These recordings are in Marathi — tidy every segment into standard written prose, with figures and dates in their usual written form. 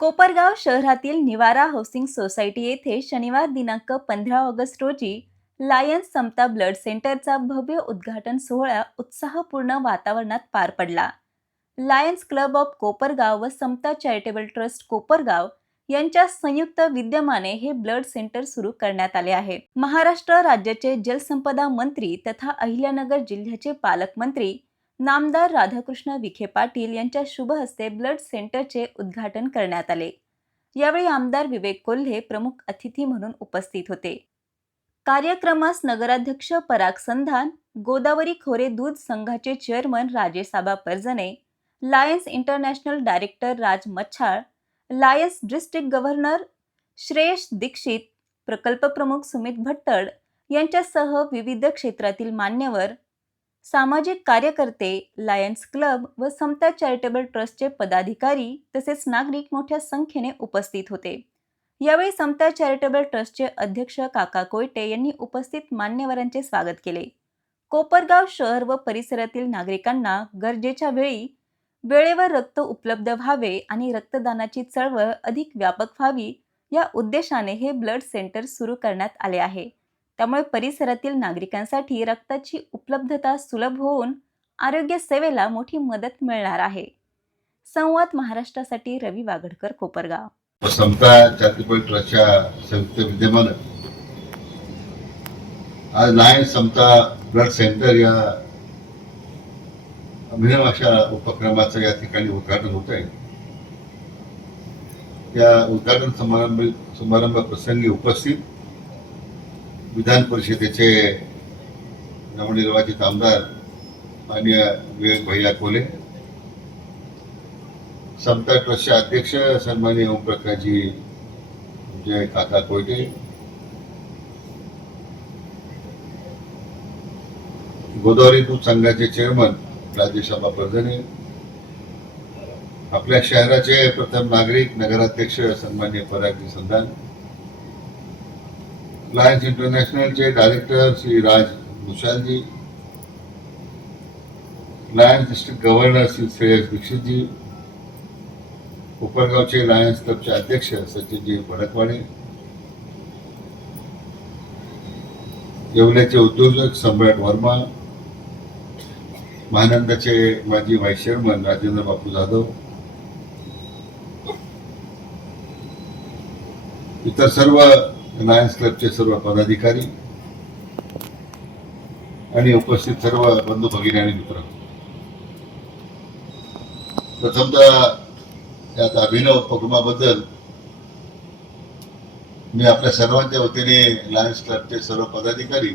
कोपरगाव शहरातील निवारा हाऊसिंग सोसायटी येथे शनिवार दिनांक 15 ऑगस्ट रोजी लायन्स समता ब्लड सेंटरचा भव्य उद्घाटन सोहळा उत्साहपूर्ण वातावरणात पार पडला. लायन्स क्लब ऑफ कोपरगाव व समता चॅरिटेबल ट्रस्ट कोपरगाव यांच्या संयुक्त विद्यमाने हे ब्लड सेंटर सुरू करण्यात आले आहे. महाराष्ट्र राज्याचे जलसंपदा मंत्री तथा अहिल्यानगर जिल्ह्याचे पालकमंत्री नामदार राधाकृष्ण विखे पाटील यांच्या शुभ हस्ते ब्लड सेंटरचे उद्घाटन करण्यात आले. यावेळी आमदार विवेक कोल्हे प्रमुख अतिथी म्हणून उपस्थित होते. कार्यक्रमास नगराध्यक्ष पराग संधान, गोदावरी खोरे दूध संघाचे chairman Rajesaba Parjane, lions international director Raj Machhal, lions district governor Shreyas Dixit, प्रकल्प प्रमुख सुमित भट्टड यांच्यासह विविध क्षेत्रातील मान्यवर, सामाजिक कार्यकर्ते, लायन्स क्लब व समता चॅरिटेबल ट्रस्टचे पदाधिकारी तसेच नागरिक मोठ्या संख्येने उपस्थित होते. यावेळी समता चॅरिटेबल ट्रस्टचे अध्यक्ष काका कोयटे यांनी उपस्थित मान्यवरांचे स्वागत केले. कोपरगाव शहर व परिसरातील नागरिकांना गरजेच्या वेळी वेळेवर रक्त उपलब्ध व्हावे आणि रक्तदानाची चळवळ अधिक व्यापक व्हावी या उद्देशाने हे ब्लड सेंटर सुरू करण्यात आले आहे. त्यामुळे परिसरातील नागरिकांसाठी रक्ताची उपलब्धता सुलभ होऊन आरोग्य सेवेला मोठी मदत मिळणार आहे. संवाद महाराष्ट्रासाठी रवी वागडकर, कोपरगाव. समता चॅरिटेबल ट्रस्टच्या संयुक्त विद्यमानं आज लायन्स समता ब्लड सेंटर या अभिनव अशा उपक्रमाचं या ठिकाणी उद्घाटन होत आहे. या उद्घाटन समारंभ प्रसंगी उपस्थित विधान परिषदेचे नवनिर्वाचित आमदार माननीय विवेक भैया कोल्हे, समता ट्रस्टचे अध्यक्ष सन्माननीय ओमप्रकाशजी जय काका कोयटे, गोदावरी दूध संघाचे चेअरमन राजेसाबा परजणे, आपल्या शहराचे प्रथम नागरिक नगराध्यक्ष सन्माननीय परागजी संधान, लायन्स इंटरनॅशनलचे डायरेक्टर श्री राज मच्छाळजी, lions district governor Shri Shreyas दीक्षितजी, कोपरगावचे लायन्स क्लबचे अध्यक्ष सचिनजी भडकवाडे, येवल्याचे उद्योजक सम्राट वर्मा, महानंदाचे माजी व्हाईस चेअरमन राजेंद्र बापू जाधव, इतर सर्व लायन्स क्लबचे सर्व पदाधिकारी आणि उपस्थित सर्व बंधू भगिनी आणि मित्र, प्रथमतः यात अभिनव उपक्रमाबद्दल मी आपल्या सर्वांच्या वतीने लायन्स क्लबचे सर्व पदाधिकारी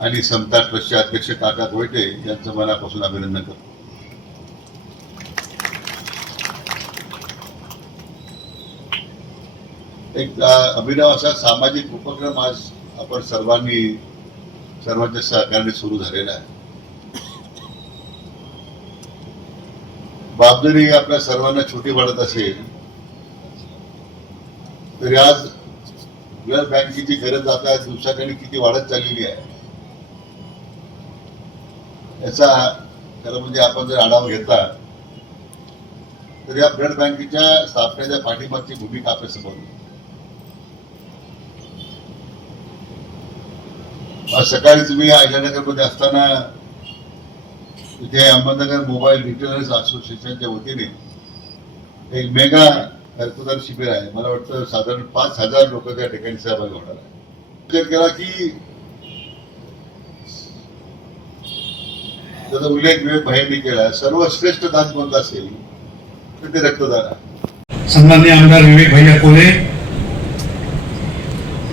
आणि समता ट्रस्टचे अध्यक्ष काका कोयटे यांचं मनापासून अभिनंदन करतो. एक अभिनव असा सामाजिक उपक्रम आज आपण सर्वांच्या सहकार्याने सुरू झालेला आहे. बाब जरी आपल्या सर्वांना छोटी वाटत असेल तरी आज ब्लड बँकेची गरज आता दिवसाकाळी किती वाढत चाललेली आहे याचा खरं म्हणजे आपण जर आढावा घेतला तर या ब्लड बँकेच्या स्थापनेच्या पाठीमागची भूमिका आपल्या समोर. आज सकाळी तुम्ही अहिल्यानगरमध्ये असताना इथे अहमदनगर मोबाईल रिटेलर्स असोसिएशनच्या वतीने एक मेगा रक्तदान शिबिर आहे. मला वाटतं साधारण 5,000 लोक त्या ठिकाणी सहभागी होणार आहे. विचार केला की त्याचा उल्लेख विवेक भाईंनी केला, सर्वश्रेष्ठ दान कोणतं असेल तर ते रक्तदान आहे. सन्माननीय आमदार विवेक भैया कोल्हे,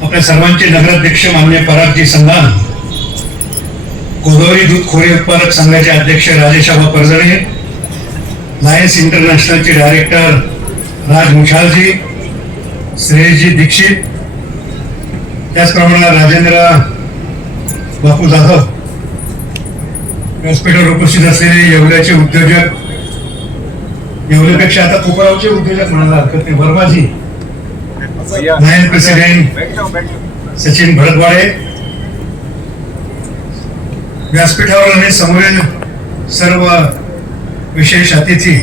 आपल्या सर्वांचे नगराध्यक्ष माननीय परागजी संधान, गोदावरी दूध खोरे उत्पादक संघाचे अध्यक्ष राजेसाबा परजणे, लायन्स इंटरनॅशनलचे डायरेक्टर राज मच्छाळजी, श्रेयसजी दीक्षित, त्याचप्रमाणे राजेंद्र बापू जाधव, व्यासपीठावर उपस्थित असलेले येवल्याचे उद्योजक, येवल्यापेक्षा आता कोपरावचे उद्योजक म्हणायला हरकत नाही, वर्माजी, लायन्स प्रेसिडेंट सचिन भडकवाडे, व्यासपीठावर आणि समोरील सर्व विशेष अतिथी,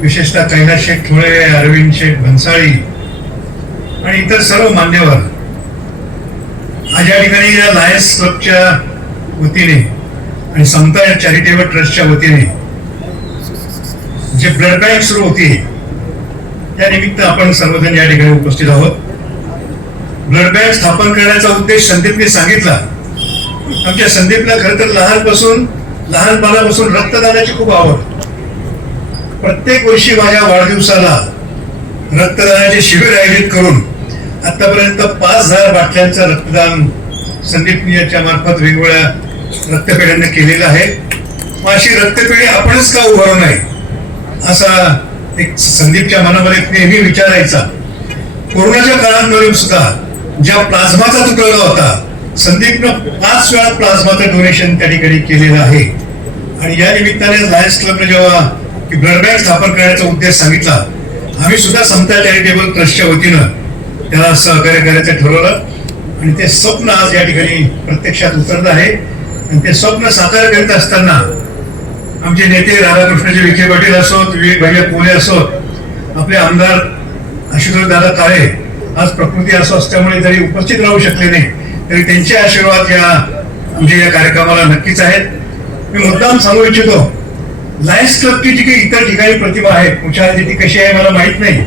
विशेषतः कैलास शेठ ठोळे, अरविंद शेठ भन्साळी आणि इतर सर्व मान्यवर आज या ठिकाणी या लायन्स क्लबच्या वतीने आणि समता चॅरिटेबल ट्रस्टच्या वतीने जे ब्लड बँक सुरू होती त्या निमित्त आपण सर्वजण या ठिकाणी उपस्थित आहोत. ब्लड बँक स्थापन करण्याचा उद्देश संदीपने सांगितला. आमच्या संदीपला खरं तर लहानपणापासून रक्तदानाची खूप आवड. प्रत्येक वर्षी माझ्या वाढदिवसाला रक्तदानाचे शिबिर आयोजित करून आतापर्यंत 5,000 बाटल्यांचं रक्तदान संदीपने याच्या मार्फत वेगवेगळ्या रक्तपेढ्यांना केलेलं आहे. मग अशी रक्तपेढी आपणच का उभारू नये असा एक संदीपच्या मनामध्ये नेहमी विचारायचा. कोरोनाच्या काळात सुद्धा ज्या प्लाझ्माचा तुटवडा होता संदीपनं 5 वेळा प्लाझ्माचं डोनेशन त्या ठिकाणी केलेलं आहे. आणि या निमित्ताने लायन्स क्लबने जेव्हा ब्लड बँक स्थापन करण्याचा उद्देश सांगितला आम्ही सुद्धा समता चॅरिटेबल ट्रस्टच्या वतीनं त्याला सहकार्य करायचं ठरवलं आणि ते स्वप्न आज या ठिकाणी प्रत्यक्षात उतरत आहे. आणि ते स्वप्न साकार करीत असताना आमचे नेते राधाकृष्णजी विखे पाटील असोत, विवेक भैया कोले असोत, आपले आमदार आशुतोष दादा काळे आज प्रकृती असो असल्यामुळे जरी उपस्थित राहू शकले नाही तरी त्यांचे आशीर्वाद या कार्यक्रमाला नक्कीच आहेत. मी मुद्दाम सांगू इच्छितो लायन्स क्लबची जी काही इतर ठिकाणी प्रतिमा आहे कुशाळची ती कशी आहे मला माहित नाही,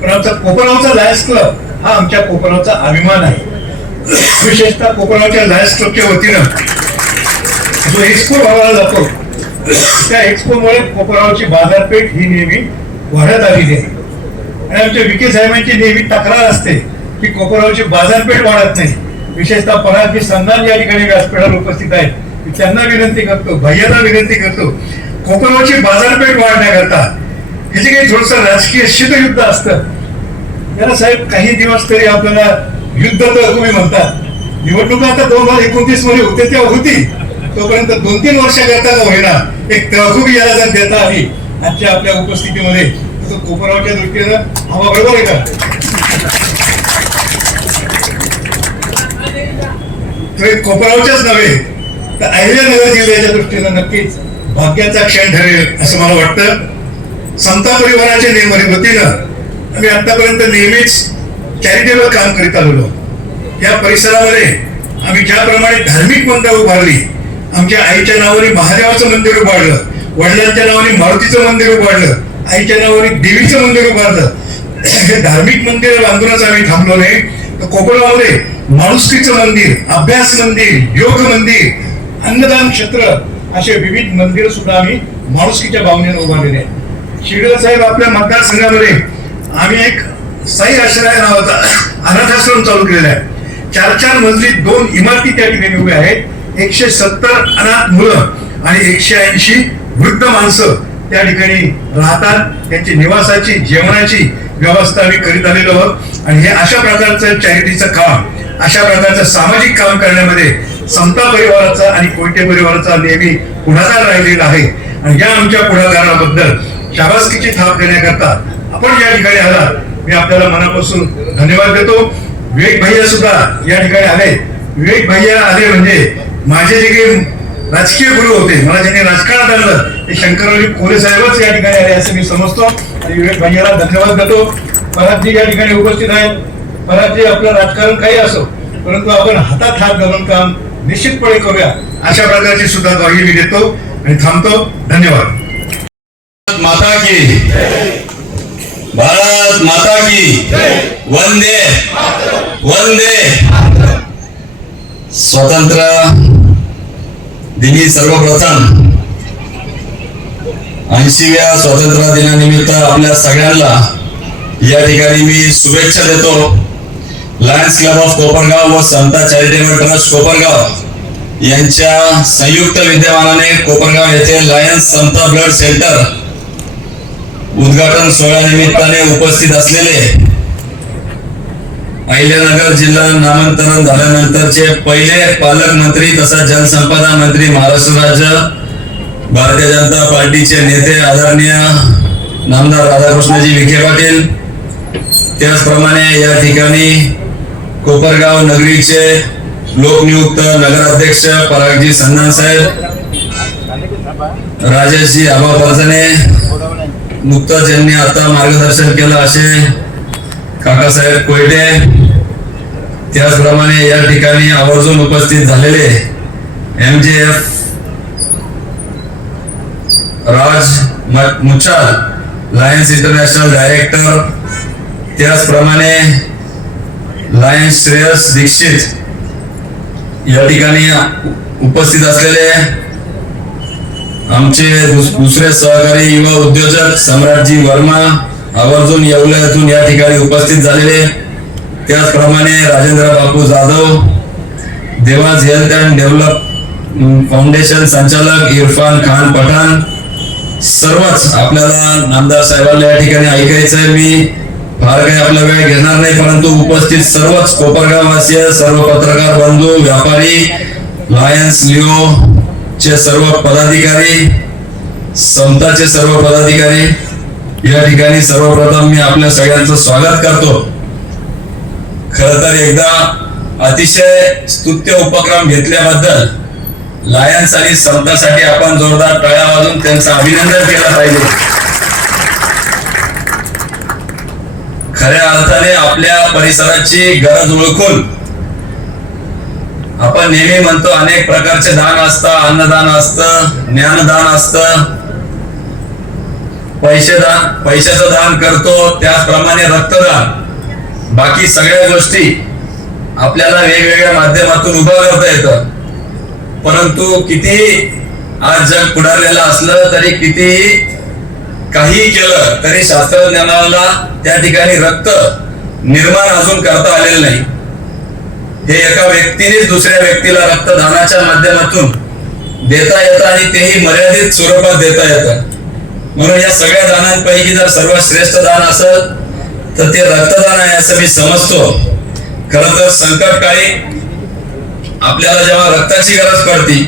पण आमचा कोपरगावचा लायन्स क्लब हा आमच्या कोपरगावचा अभिमान आहे. विशेषतः कोपरगावच्या लायन्स क्लबच्या वतीनं जो एक्सपो भरवला जातो त्या एक्सपोमुळे कोपरगावची बाजारपेठ ही नेहमी वाढत आलेली आहे. आणि आमच्या विखे साहेबांची नेहमी तक्रार असते की कोपरगावची बाजारपेठ वाढत नाही. विशेषतः परागी संधान या ठिकाणी व्यासपीठावर उपस्थित आहेत. मी त्यांना विनंती करतो, भैयाला विनंती करतो, कोपरगावची बाजारपेठ वाढण्याकरता हे जे काही थोडस राजकीय शीतयुद्ध असतं त्याला साहेब काही दिवस तरी आपल्याला युद्ध तर तुम्ही म्हणतात. निवडणुका आता 2029 मध्ये होते तेव्हा होती, तोपर्यंत 2-3 वर्षाकरता होईना एक तहकुबी याला जर देता आली आजच्या आपल्या उपस्थितीमध्ये तो कोपरगावच्या दृष्टीनं हवा बरोबर आहे का? तो कोपरगावच्याच नव्हे तर अहिल्यानगर जिल्ह्याच्या दृष्टीनं नक्कीच भाग्याचा क्षण ठरेल असं मला वाटतं. समता परिवाराच्या वतीनं आम्ही आतापर्यंत नेहमीच चॅरिटेबल काम करीत आलेलो. या परिसरामध्ये आम्ही ज्याप्रमाणे धार्मिक मंदिर उभारली, आमच्या आईच्या नावाने महादेवाचं मंदिर उभारलं, वडिलांच्या नावाने मारुतीचं मंदिर उभारलं, आईच्या नावाने देवीचं मंदिर उभारलं. हे धार्मिक मंदिर बांधूनच आम्ही थांबलो नाही तर कोकणामध्ये माणुसकीचं मंदिर, अभ्यास मंदिर, योग मंदिर, अन्नदान क्षेत्र असे विविध मंदिर सुद्धा आम्ही माणुसकीच्या भावनेने उभारलेले आहेत. शिर्डे साहेब आपल्या मतदारसंघामध्ये आम्ही एक साई आश्रय नावाचा अनाथाश्रम चालू केलेला आहे. 4-4 मजली 2 इमारती त्या ठिकाणी उभ्या आहेत. 170 अनाथ मुलं आणि 180 वृद्ध माणसं त्या ठिकाणी राहतात. त्यांची निवासाची, जेवणाची व्यवस्था आम्ही करीत आलेलो आहोत. आणि हे अशा प्रकारचं चॅरिटीचं काम, अशा प्रकारचं सामाजिक काम करण्यामध्ये समता परिवाराचा आणि कोयटे परिवाराचा नेहमी पुढाकार राहिलेला आहे. आणि या आमच्या पुढाकाराबद्दल शाबासकीची थाप देण्याकरता आपण या ठिकाणी आला मी आपल्याला मनापासून धन्यवाद देतो. विवेक भैया सुद्धा या ठिकाणी आले. विवेक भैया आले म्हणजे माझे जे काही राजकीय गुरु होते, मला ज्यांनी राजकारणात आणलं ते शंकरराव कोले साहेबच या ठिकाणी आले असं मी समजतो. आणि विवेक भैयाला धन्यवाद देतो. परागजी या ठिकाणी उपस्थित आहेत. परागजी आपलं राजकारण काही असो परंतु आपण हातात हात घालून काम निश्चितपणे करूया अशा प्रकारची सुद्धा ग्वाही मी देतो आणि थांबतो. धन्यवाद. माता की भारत माता की वंदे वंदे. स्वातंत्र्य दिनी सर्वप्रथम 80व्या स्वातंत्र्य दिनानिमित्त आपल्या सगळ्यांना या ठिकाणी मी शुभेच्छा देतो. लायन्स क्लब ऑफ कोपरगाव व समता चॅरिटेबल ट्रस्ट कोपरगाव यांच्या संयुक्त विद्यमानाने कोपरगाव येथे लायन्स समता ब्लड सेंटर उद्घाटन सोहळ्यानिमित्ताने उपस्थित असलेले अहिल्यानगर जिल्हा नामांतरण झाल्यानंतरचे पहिले पालकमंत्री तथा जलसंपदा मंत्री महाराष्ट्र राज्य भारतीय जनता पार्टीचे नेते आदरणीय नामदार राधाकृष्णजी विखे पाटील, त्याचप्रमाणे या ठिकाणी कोपरगाव नगरीचे लोकनियुक्त नगराध्यक्ष परागजी संधान साहेब, राजेशजी आबा परजने, नुकतंच ज्यांनी आता मार्गदर्शन केलं असे काकासाहेब कोयटे, त्याचप्रमाणे या ठिकाणी आवर्जून उपस्थित झालेले MJF राज मुचाल, लायन्स इंटरनॅशनल डायरेक्टर, त्याचप्रमाणे लायन्स श्रेयस दीक्षित, या ठिकाणी उपस्थित असलेले आमचे दुसरे सहकारी युवा उद्योजक सम्राटजी वर्मा, आवर्जून येवल्यातून या ठिकाणी उपस्थित झालेले, त्याचप्रमाणे राजेंद्र बापू जाधव, देवाज हेल्थ अँड डेव्हलप फाउंडेशन संचालक इरफान खान पठाण, सर्वच आपल्याला नामदार साहेबांना या ठिकाणी ऐकायचं आहे. मी फार काही आपला वेळ घेणार नाही, परंतु उपस्थित सर्वच कोपरगाववासीय, सर्व पत्रकार बंधू, व्यापारी, लायन्स लिओ चे सर्व पदाधिकारी, समताचे सर्व पदाधिकारी, या ठिकाणी सर्वप्रथम मी आपल्या सगळ्यांचं स्वागत करतो. खर तर एकदा अतिशय स्तुत्य उपक्रम घेतल्याबद्दल लायन्स आणि समतासाठी आपण जोरदार टाळ्या वाजवून त्यांचं अभिनंदन केलं पाहिजे. खऱ्या अर्थाने आपल्या परिसराची गरज ओळखून आपण नेहमी म्हणतो अनेक प्रकारचे दान असतं, अन्नदान असतं, ज्ञानदान असतं, पैशाचं दान करतो, त्याचप्रमाणे रक्तदान, बाकी सगळ्या गोष्टी आपल्याला वेगवेगळ्या माध्यमातून उभं करता येतं. परंतु कितीही आज जग पुढारलेलं असलं तरी, कितीही काही केलं तरी शास्त्रज्ञानाला त्या ठिकाणी रक्त निर्माण अजून करता आलेलं नाही. हे एका व्यक्तीनेच दुसऱ्या व्यक्तीला रक्तदानाच्या माध्यमातून देता येतं आणि तेही मर्यादित स्वरूपात देता येतं. म्हणून या सगळ्या दानांपैकी जर सर्वात श्रेष्ठ दान असेल तर ते रक्तदान आहे असं मी समजतो. खरं तर संकट काळी आपल्याला जेव्हा रक्ताची गरज पडती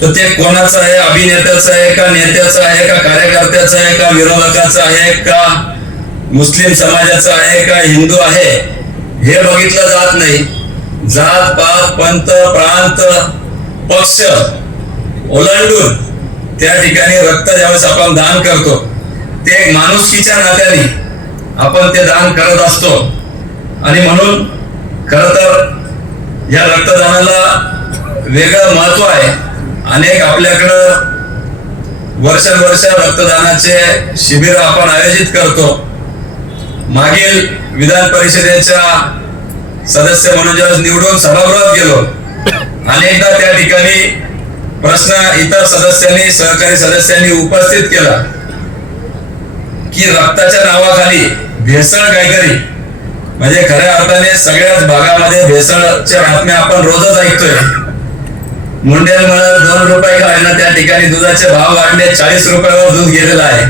तर ते कोणाचं आहे, अभिनेत्याचं आहे का, नेत्याचं आहे का, कार्यकर्त्याचं आहे का, विरोधकाचं आहे का, मुस्लिम समाजाचं आहे का, हिंदू आहे, हे बघितलं जात नाही. जात पात पंथ प्रांत पक्ष ओलांडून त्या ठिकाणी रक्त ज्यावेळेस आपण दान करतो ते एक माणुसकीच्या नात्याने आपण ते दान करत असतो. आणि म्हणून खर तर या रक्तदानाला वेगळं महत्व आहे. अनेक आपल्याकडं वर्षानुवर्ष रक्तदानाचे शिबिर आपण आयोजित करतो. मागील विधान परिषदेच्या सदस्य म्हणून जेव्हा निवडून सभागृहात गेलो, अनेकदा त्या ठिकाणी प्रश्न इतर सदस्यांनी, सहकारी सदस्यांनी उपस्थित केला की रक्ताच्या नावाखाली भेसळ काहीतरी, म्हणजे खऱ्या अर्थाने सगळ्याच भागामध्ये भेसळच्या बातम्या आपण रोजच ऐकतोय. मुंडेल म्हणत 2 रुपये का आहे ना, त्या ठिकाणी दुधाचे भाव वाढले, 40 रुपयावर दूध गेलेलं आहे.